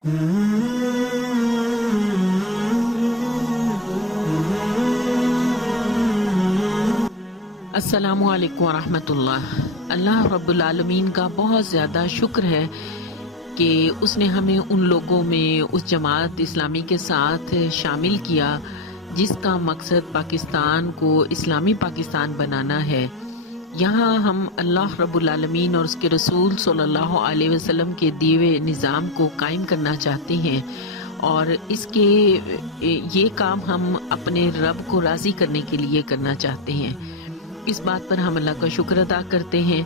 السلام علیکم ورحمۃ اللہ۔ اللہ رب العالمین کا بہت زیادہ شکر ہے کہ اس نے ہمیں ان لوگوں میں اس جماعت اسلامی کے ساتھ شامل کیا جس کا مقصد پاکستان کو اسلامی پاکستان بنانا ہے۔ یہاں ہم اللہ رب العالمین اور اس کے رسول صلی اللہ علیہ وسلم کے دیے ہوئے نظام کو قائم کرنا چاہتے ہیں، اور اس کے یہ کام ہم اپنے رب کو راضی کرنے کے لیے کرنا چاہتے ہیں۔ اس بات پر ہم اللہ کا شکر ادا کرتے ہیں۔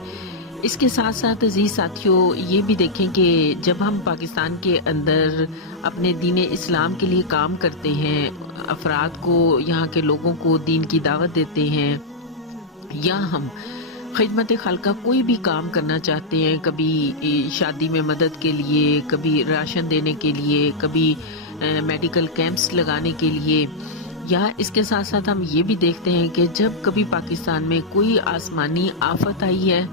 اس کے ساتھ ساتھ عزیز ساتھیوں، یہ بھی دیکھیں کہ جب ہم پاکستان کے اندر اپنے دین اسلام کے لیے کام کرتے ہیں، افراد کو، یہاں کے لوگوں کو دین کی دعوت دیتے ہیں، یا ہم خدمت خلقہ کوئی بھی کام کرنا چاہتے ہیں، کبھی شادی میں مدد کے لیے، کبھی راشن دینے کے لیے، کبھی میڈیکل کیمپس لگانے کے لیے، یا اس کے ساتھ ساتھ ہم یہ بھی دیکھتے ہیں کہ جب کبھی پاکستان میں کوئی آسمانی آفت آئی ہے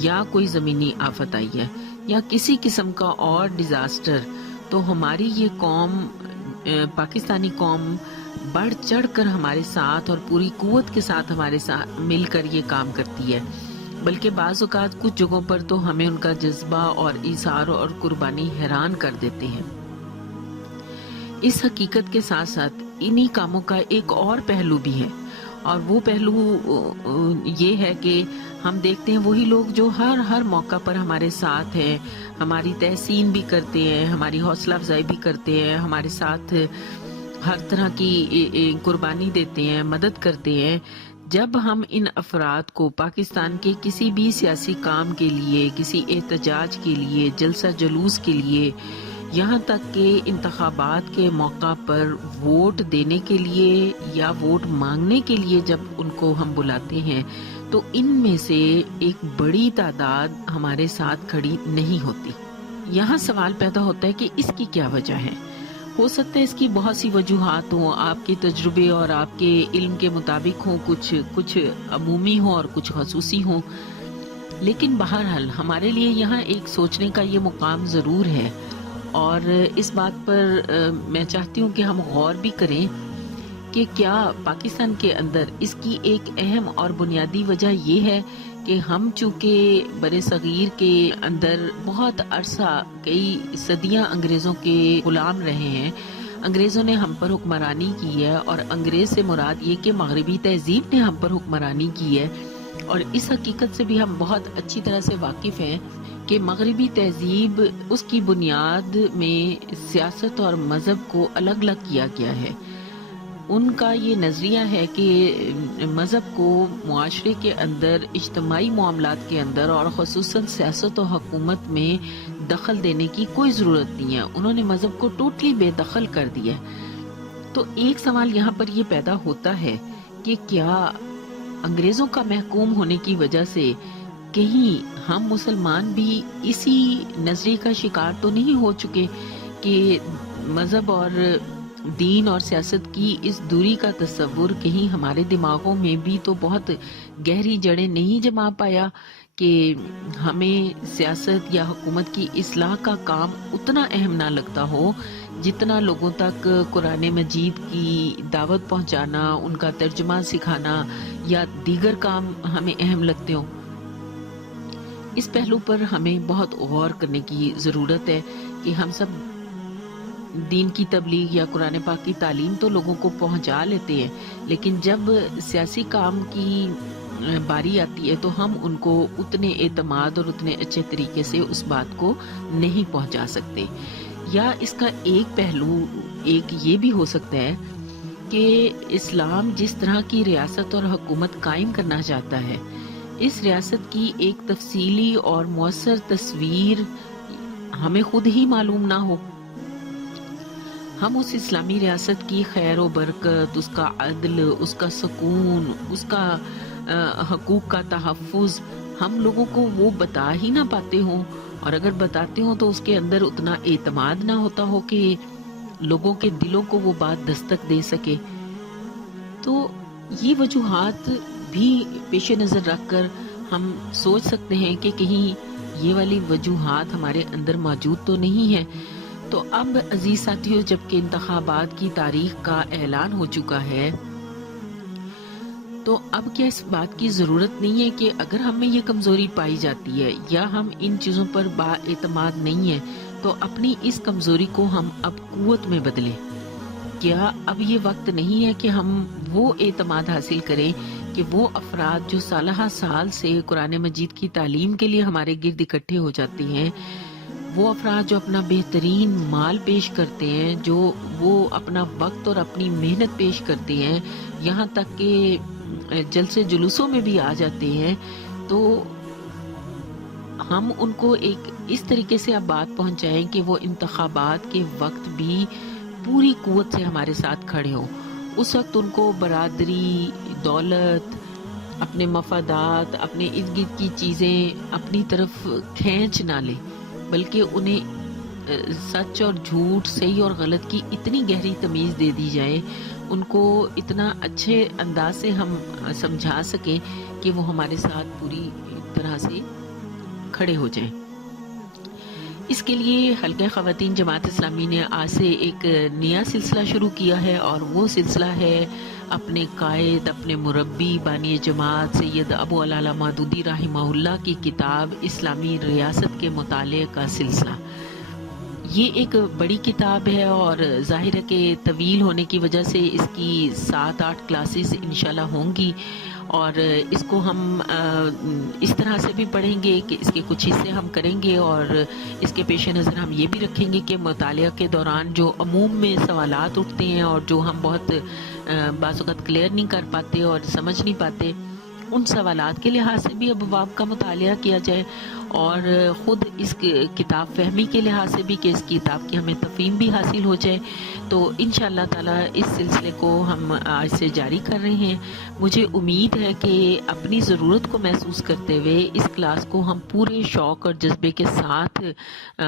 یا کوئی زمینی آفت آئی ہے یا کسی قسم کا اور ڈیزاسٹر، تو ہماری یہ قوم، پاکستانی قوم، بڑھ چڑھ کر ہمارے ساتھ اور پوری قوت کے ساتھ ہمارے ساتھ مل کر یہ کام کرتی ہے۔ بلکہ بعض اوقات کچھ جگہوں پر تو ہمیں ان کا جذبہ اور ایثار اور قربانی حیران کر دیتے ہیں۔ اس حقیقت کے ساتھ ساتھ انہی کاموں کا ایک اور پہلو بھی ہے، اور وہ پہلو یہ ہے کہ ہم دیکھتے ہیں وہی لوگ جو ہر موقع پر ہمارے ساتھ ہیں، ہماری تحسین بھی کرتے ہیں، ہماری حوصلہ افزائی بھی کرتے ہیں، ہمارے ساتھ ہر طرح کی قربانی دیتے ہیں، مدد کرتے ہیں۔ جب ہم ان افراد کو پاکستان کے کسی بھی سیاسی کام کے لیے، کسی احتجاج کے لیے، جلسہ جلوس کے لیے، یہاں تک کہ انتخابات کے موقع پر ووٹ دینے کے لیے یا ووٹ مانگنے کے لیے جب ان کو ہم بلاتے ہیں، تو ان میں سے ایک بڑی تعداد ہمارے ساتھ کھڑی نہیں ہوتی۔ یہاں سوال پیدا ہوتا ہے کہ اس کی کیا وجہ ہے؟ ہو سکتا ہے اس کی بہت سی وجوہات ہوں، آپ کے تجربے اور آپ کے علم کے مطابق ہوں، کچھ عمومی ہوں اور کچھ خصوصی ہوں، لیکن بہرحال ہمارے لیے یہاں ایک سوچنے کا یہ مقام ضرور ہے، اور اس بات پر میں چاہتی ہوں کہ ہم غور بھی کریں کہ کیا پاکستان کے اندر اس کی ایک اہم اور بنیادی وجہ یہ ہے کہ ہم چونکہ برصغیر کے اندر بہت عرصہ، کئی صدیاں انگریزوں کے غلام رہے ہیں، انگریزوں نے ہم پر حکمرانی کی ہے، اور انگریز سے مراد یہ کہ مغربی تہذیب نے ہم پر حکمرانی کی ہے، اور اس حقیقت سے بھی ہم بہت اچھی طرح سے واقف ہیں کہ مغربی تہذیب، اس کی بنیاد میں سیاست اور مذہب کو الگ الگ کیا گیا ہے۔ ان کا یہ نظریہ ہے کہ مذہب کو معاشرے کے اندر، اجتماعی معاملات کے اندر، اور خصوصاً سیاست و حکومت میں دخل دینے کی کوئی ضرورت نہیں ہے۔ انہوں نے مذہب کو ٹوٹلی بے دخل کر دیا۔ تو ایک سوال یہاں پر یہ پیدا ہوتا ہے کہ کیا انگریزوں کا محکوم ہونے کی وجہ سے کہیں ہم مسلمان بھی اسی نظریے کا شکار تو نہیں ہو چکے کہ مذہب اور دین اور سیاست کی اس دوری کا تصور کہیں ہمارے دماغوں میں بھی تو بہت گہری جڑیں نہیں جما پایا کہ ہمیں سیاست یا حکومت کی اصلاح کا کام اتنا اہم نہ لگتا ہو جتنا لوگوں تک قرآن مجید کی دعوت پہنچانا، ان کا ترجمہ سکھانا یا دیگر کام ہمیں اہم لگتے ہوں۔ اس پہلو پر ہمیں بہت غور کرنے کی ضرورت ہے کہ ہم سب دین کی تبلیغ یا قرآن پاک کی تعلیم تو لوگوں کو پہنچا لیتے ہیں، لیکن جب سیاسی کام کی باری آتی ہے تو ہم ان کو اتنے اعتماد اور اتنے اچھے طریقے سے اس بات کو نہیں پہنچا سکتے۔ یا اس کا ایک پہلو ایک یہ بھی ہو سکتا ہے کہ اسلام جس طرح کی ریاست اور حکومت قائم کرنا چاہتا ہے، اس ریاست کی ایک تفصیلی اور مؤثر تصویر ہمیں خود ہی معلوم نہ ہو۔ ہم اس اسلامی ریاست کی خیر و برکت، اس کا عدل، اس کا سکون، اس کا حقوق کا تحفظ ہم لوگوں کو وہ بتا ہی نہ پاتے ہوں، اور اگر بتاتے ہوں تو اس کے اندر اتنا اعتماد نہ ہوتا ہو کہ لوگوں کے دلوں کو وہ بات دستک دے سکے۔ تو یہ وجوہات بھی پیش نظر رکھ کر ہم سوچ سکتے ہیں کہ کہیں یہ والی وجوہات ہمارے اندر موجود تو نہیں ہے۔ تو اب عزیز ساتھیوں، جبکہ انتخابات کی تاریخ کا اعلان ہو چکا ہے، تو اب کیا اس بات کی ضرورت نہیں ہے کہ اگر ہمیں یہ کمزوری پائی جاتی ہے یا ہم ان چیزوں پر با اعتماد نہیں ہیں تو اپنی اس کمزوری کو ہم اب قوت میں بدلیں؟ کیا اب یہ وقت نہیں ہے کہ ہم وہ اعتماد حاصل کریں کہ وہ افراد جو سالہ سال سے قرآن مجید کی تعلیم کے لیے ہمارے گرد اکٹھے ہو جاتے ہیں، وہ افراد جو اپنا بہترین مال پیش کرتے ہیں، جو وہ اپنا وقت اور اپنی محنت پیش کرتے ہیں، یہاں تک کہ جلسے جلوسوں میں بھی آ جاتے ہیں، تو ہم ان کو ایک اس طریقے سے اب بات پہنچائیں کہ وہ انتخابات کے وقت بھی پوری قوت سے ہمارے ساتھ کھڑے ہوں۔ اس وقت ان کو برادری، دولت، اپنے مفادات، اپنے ارد گرد کی چیزیں اپنی طرف کھینچ نہ لیں، بلکہ انہیں سچ اور جھوٹ، صحیح اور غلط کی اتنی گہری تمیز دے دی جائے، ان کو اتنا اچھے انداز سے ہم سمجھا سکیں کہ وہ ہمارے ساتھ پوری طرح سے کھڑے ہو جائیں۔ اس کے لیے حلقہ خواتین جماعت اسلامی نے آج سے ایک نیا سلسلہ شروع کیا ہے، اور وہ سلسلہ ہے اپنے قائد، اپنے مربی، بانی جماعت سید ابو العلا مودودی رحمہ اللہ کی کتاب اسلامی ریاست کے مطالعے کا سلسلہ۔ یہ ایک بڑی کتاب ہے اور ظاہر ہے کہ طویل ہونے کی وجہ سے اس کی 7-8 کلاسز انشاءاللہ ہوں گی، اور اس کو ہم اس طرح سے بھی پڑھیں گے کہ اس کے کچھ حصے ہم کریں گے، اور اس کے پیش نظر ہم یہ بھی رکھیں گے کہ مطالعہ کے دوران جو عموم میں سوالات اٹھتے ہیں اور جو ہم بہت بعض اوقات کلیئر نہیں کر پاتے اور سمجھ نہیں پاتے، ان سوالات کے لحاظ سے بھی ابواب کا مطالعہ کیا جائے، اور خود اس کتاب فہمی کے لحاظ سے بھی کہ اس کتاب کی ہمیں تفہیم بھی حاصل ہو جائے۔ تو انشاءاللہ تعالی اس سلسلے کو ہم آج سے جاری کر رہے ہیں۔ مجھے امید ہے کہ اپنی ضرورت کو محسوس کرتے ہوئے اس کلاس کو ہم پورے شوق اور جذبے کے ساتھ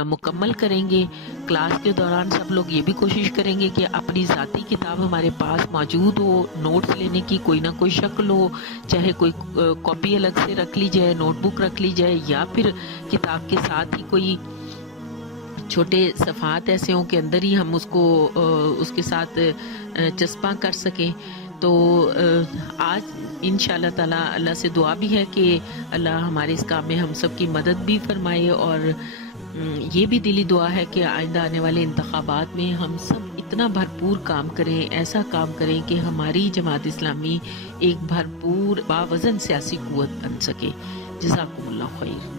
مکمل کریں گے۔ کلاس کے دوران سب لوگ یہ بھی کوشش کریں گے کہ اپنی ذاتی کتاب ہمارے پاس موجود ہو، نوٹس لینے کی کوئی نہ کوئی شکل ہو، چاہے کوئی کاپی الگ سے رکھ لی جائے، نوٹ بک رکھ لی جائے، یا پھر کتاب کے ساتھ ہی کوئی چھوٹے صفحات ایسے ہوں کہ اندر ہی ہم اس کو اس کے ساتھ چسپاں کر سکیں۔ تو آج انشاءاللہ تعالی اللہ سے دعا بھی ہے کہ اللہ ہمارے اس کام میں ہم سب کی مدد بھی فرمائے، اور یہ بھی دلی دعا ہے کہ آئندہ آنے والے انتخابات میں ہم سب اتنا بھرپور کام کریں، ایسا کام کریں کہ ہماری جماعت اسلامی ایک بھرپور باوزن سیاسی قوت بن سکے۔ جزاکم اللہ خیر۔